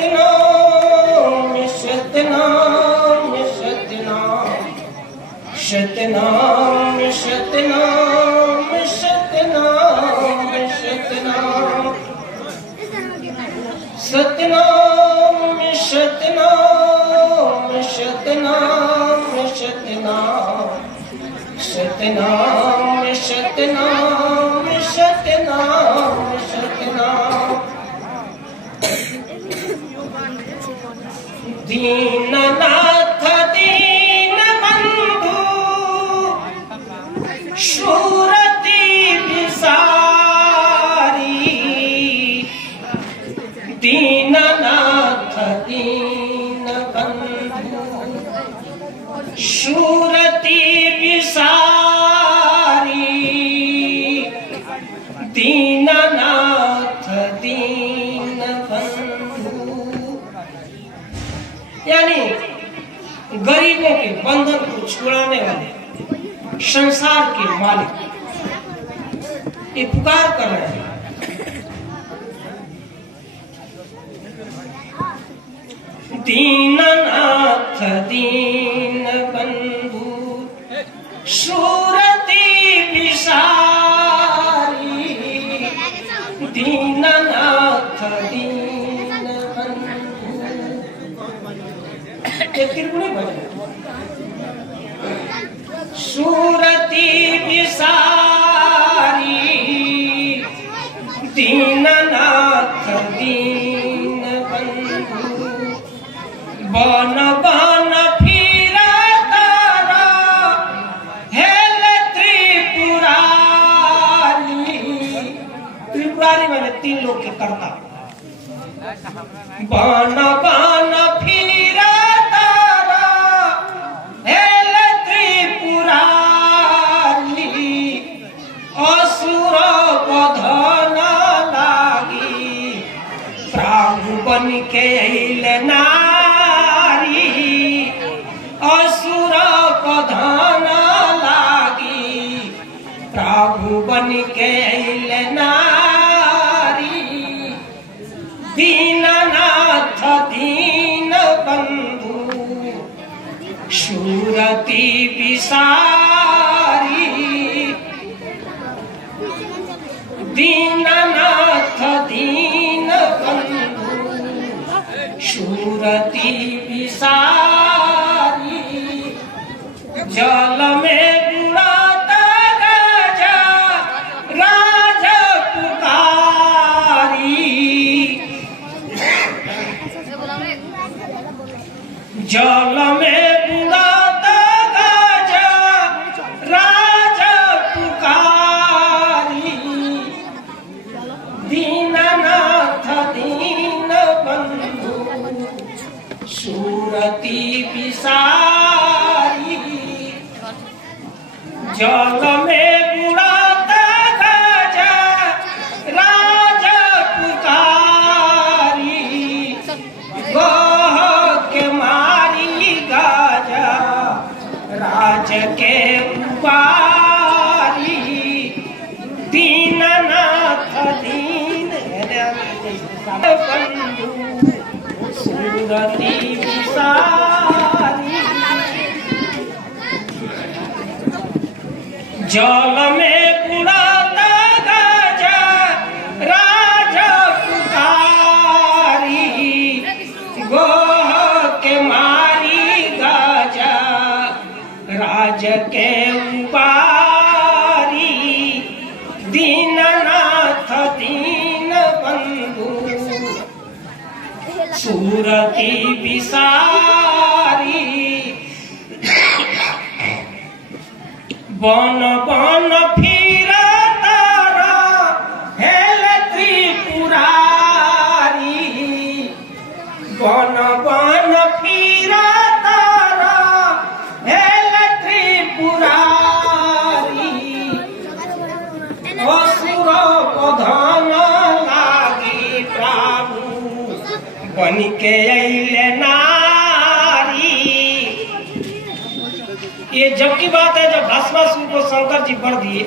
शतनाम शतनाम शतनाम शतनाम शतनाम शतनाम शतनाम सतनाम शतनाम शतनाम शतनाम शतनाम शतनाम शतनाम शतनाम दीननाथ दीनबंधु शूरती विसारी दीननाथ दीनबंधु शूरती विसारी दीननाथ दीनबंधु यानी गरीबों के बंधन को छुड़ाने वाले संसार के मालिक ये पुकार कर रहे हैं। दीननाथ दीनबंधु शूरती विसारी दीननाथ दीनबंधु एक त्रिगुणी भजन शूरती विसारी दीननाथ दीनबंधु बन बन फिरा तारा हेल त्रिपुरारी त्रिपुरारी मैंने तीन लोग के करता बन बन फिरा तारा हेल त्रिपुरारी असुर बधन लागी प्रभु बन के अइले नारी असुर बधन लागी प्रभु बन के अइले नारी दीननाथ दीनबंधु शूरती विसारी दीननाथ दीनबंधु शूरती विसारी जल में बुड़ाता राजा राजा पुकारी जल में बुड़ाता राजा राजा पुकारी दीननाथ दीनबंधु शूरती विसारी जल में बुड़ाता राजा राजा पुकारी गोह के मारी गाजा राज के उबारी दीननाथ दीनबंधु शूरती विसारी जल में बुड़ाता गाजा राजा पुकारी गोह के मारी गाजा राज के उबारी दीननाथ दीनबंधु शूरती विसारी बन बन फिरा तारा हेल त्रिपुरारी बन बन फिरा तारा हेल त्रिपुरारी असुर बधन लागी प्रभु बन के अइले नारी। ये जब की बात है जब भस्मासुर को शंकर जी वर दिए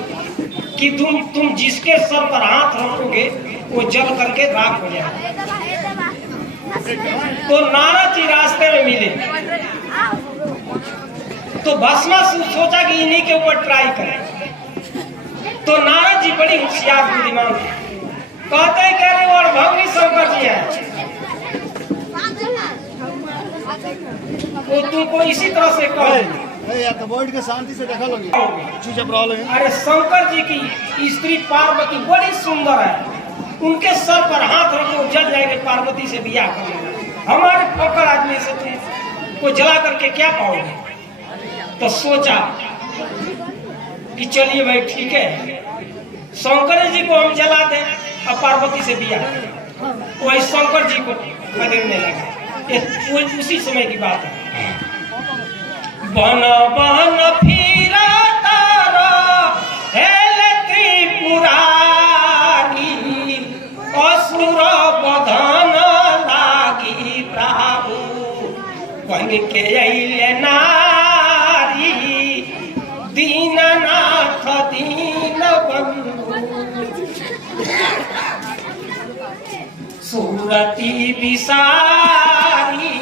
कि तुम जिसके सर पर हाथ रखोगे वो जल करके राख हो जाए। तो नारद जी रास्ते में मिले, तो भस्मासुर सोचा कि इन्हीं के ऊपर ट्राई करें। तो नारद जी बड़ी होशियार बुद्धिमान थे, कहते हैं कह रहे और भगवी शंकर जी है, वो तुमको इसी तरह से कह के शांति से देखा लोगे। अरे शंकर जी की स्त्री पार्वती बड़ी सुंदर है, उनके सर पर हाथ रखो जल जाएंगे, पार्वती से बियाह कर लेना। हमारे फकर आदमी से तुम को जला करके क्या पाओगे? तो सोचा कि चलिए भाई ठीक है, शंकर जी को हम जला दें और पार्वती से बियाह। वही शंकर जी को खदेड़ने लगा। उसी समय की बात है। बन बन फिरा तारा हेल त्रिपुरारी, असुर बधन लागी प्रभु, बन के अइले नारी, दीननाथ दीन बंधु, सुरती विसारी,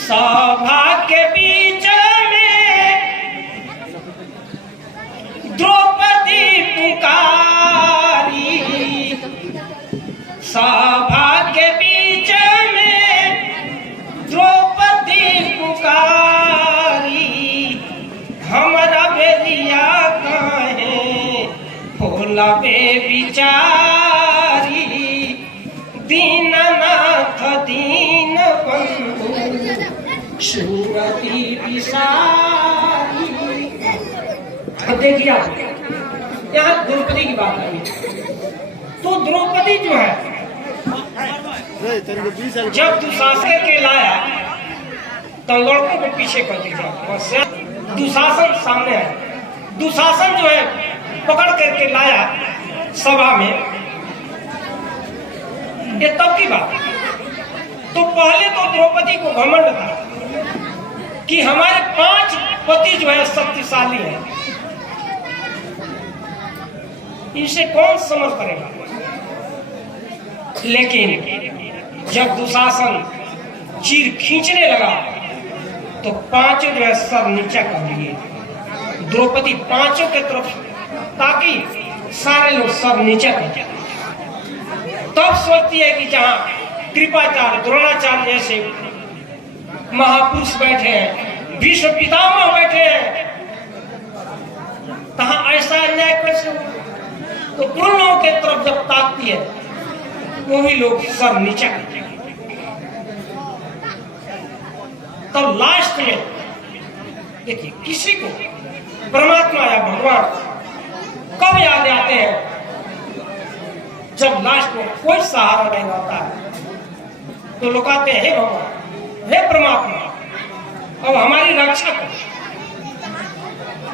सभा के बीच में द्रौपदी पुकारी, सभा के बीच में द्रौपदी पुकारी, हमरा बेरिया कहे भोला बे विचारी, दीननाथ दीन बंधु, सुरती विसारी। देखिए आप यहाँ द्रौपदी की बात आई, तो द्रौपदी जो है जब दुशासन के लाया तो लड़कों को पीछे कर दिया, दुशासन सामने है। दुशासन जो है पकड़ करके लाया सभा में, ये तब की बात। तो पहले तो द्रौपदी को घमंड था कि हमारे 5 पति जो है शक्तिशाली है, इनसे कौन समझ करेगा। लेकिन जब दुशासन चीर खींचने लगा तो 5 जो है सर नीचा कर लिए। द्रौपदी 5 के तरफ ताकि सारे लोग सर नीचा कर दिया। तब सोचती है कि जहां कृपाचार्य द्रोणाचार्य जैसे महापुरुष बैठे हैं, भीष्म पितामह बैठे हैं, तहां ऐसा अन्याय कैसे? तो उन लोगों के तरफ जब ताकती है वो भी लोग सर नीचा करते हैं। तब लास्ट में देखिए किसी को परमात्मा या भगवान कब याद आते हैं? जब लास्ट में कोई सहारा नहीं होता है तो लोग आते हैं, हे भगवान, हे परमात्मा, अब हमारी रक्षा करो।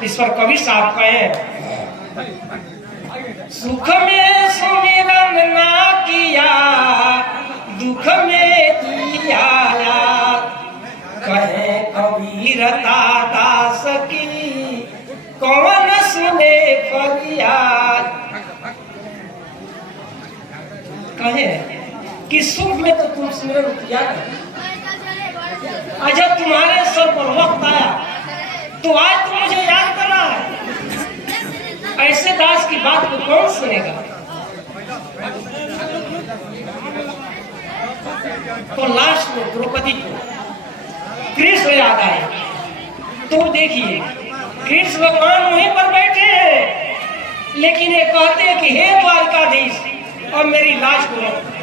इस पर कवि साहब कहे, सुख में सुमिरन ना किया, दुख में किया, कहे कबीरता दास की, कौन सुने फरियाद। कहे कि सुख में तो तुम सुमिरन किया, जब तुम्हारे सर पर वक्त आया तो आज तुम मुझे याद कर रहा है। ऐसे दास की बात को कौन सुनेगा? तो लास्ट में द्रौपदी को कृष्ण याद आए। तो देखिए कृष्ण भगवान वहीं पर बैठे हैं, लेकिन ये कहते हैं कि हे द्वारकाधीश, और मेरी लाश को रखो।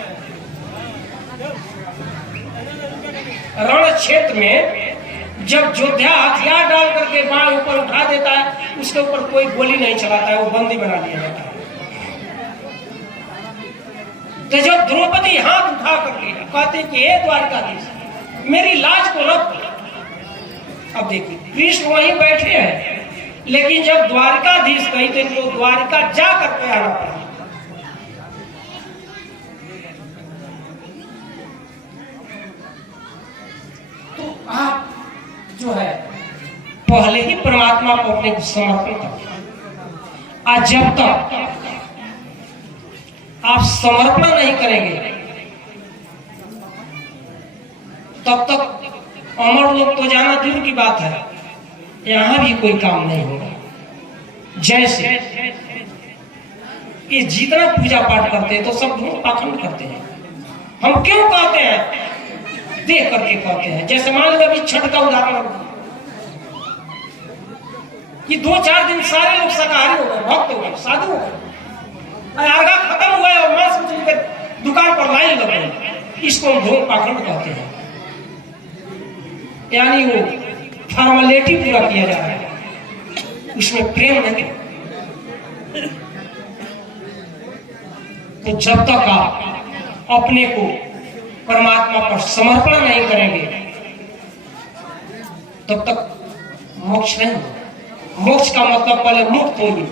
रण क्षेत्र में जब योद्धा हथियार डाल करके बाण ऊपर उठा देता है, उसके ऊपर कोई गोली नहीं चलाता है, वो बंदी बना लिया जाता है। तो जब द्रौपदी हाथ उठा करके कहते कि हे द्वारकाधीश, मेरी लाश को रख। अब देखिए कृष्ण वहीं बैठे हैं, लेकिन जब द्वारकाधीश कही तो द्वारका जा करके आना पड़ा। तो आप जो है पहले ही परमात्मा को अपने समर्पित करें। आज जब तक आप समर्पण नहीं करेंगे तब तक अमर लोग तो जाना दूर की बात है, यहाँ भी कोई काम नहीं होगा। जैसे कि जितना पूजा पाठ करते हैं तो सब धूम पाखंड करते हैं। हम क्यों कहते हैं? देख करके कहते हैं। जैसे मान लो अभी छठ का उदाहरण कि 2-4 दिन सारे लोग शाकाहारी हो गए, भक्त हो गए, साधु हो गए, अर्घा खत्म हुआ और मांस मछली के दुकान पर लाइन लग गई। इसको हम धूम पाखंड कहते हैं। यानी वो फॉर्मेलिटी पूरा किया जा रहा है, उसमें प्रेम नहीं। तो जब तक आप अपने को परमात्मा पर समर्पण नहीं करेंगे तब तक मोक्ष नहीं होगा। मोक्ष का मतलब पहले मुक्त होइए,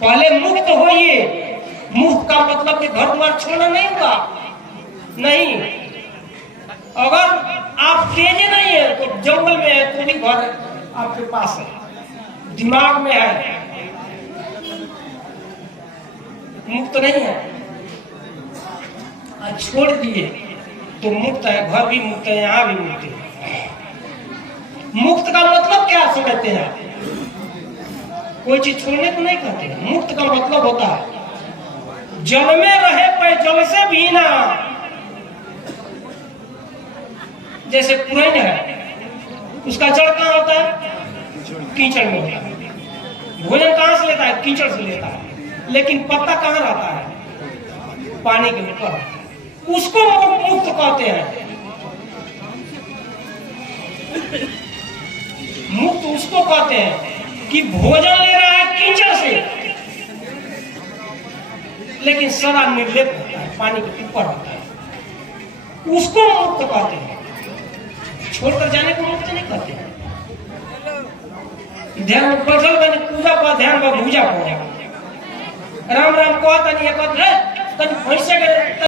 पहले मुक्त होइए। मुक्त का मतलब कि घर द्वार छोड़ना नहीं होगा, नहीं। अगर आप तेज नहीं है तो जंगल में है तो भी घर आपके पास है, दिमाग में है, मुक्त नहीं है। छोड़ दिए तो मुक्त है, घर भी मुक्त है, यहाँ भी मुक्त है। मुक्त का मतलब क्या समझते हैं? कोई चीज छोड़ने को नहीं कहते हैं। मुक्त का मतलब होता है जल में रहे पे जल से भी ना। जैसे पुरैन है, उसका जड़ कहाँ होता है? कीचड़ में होता है। भोजन कहाँ से लेता है? कीचड़ से लेता है। लेकिन पत्ता कहाँ रहता है? पानी के ऊपर। उसको मुक्त कहते हैं। मुक्त उसको कहते हैं कि भोजन ले रहा है कीचड़ से, लेकिन सदा निर्लेप होता है, पानी के ऊपर होता है, उसको मुक्त कहते हैं। छोड़कर जाने को मुक्त नहीं कहते हैं। ध्यान में बैठल मैंने पूजा पर ध्यान में भूजा पर राम राम कहता नहीं, कहते